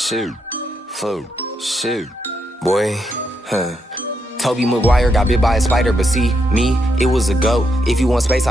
shoot, food, shoot. Boy, Toby Maguire got bit by a spider, but see, me, it was a goat. If you want space, I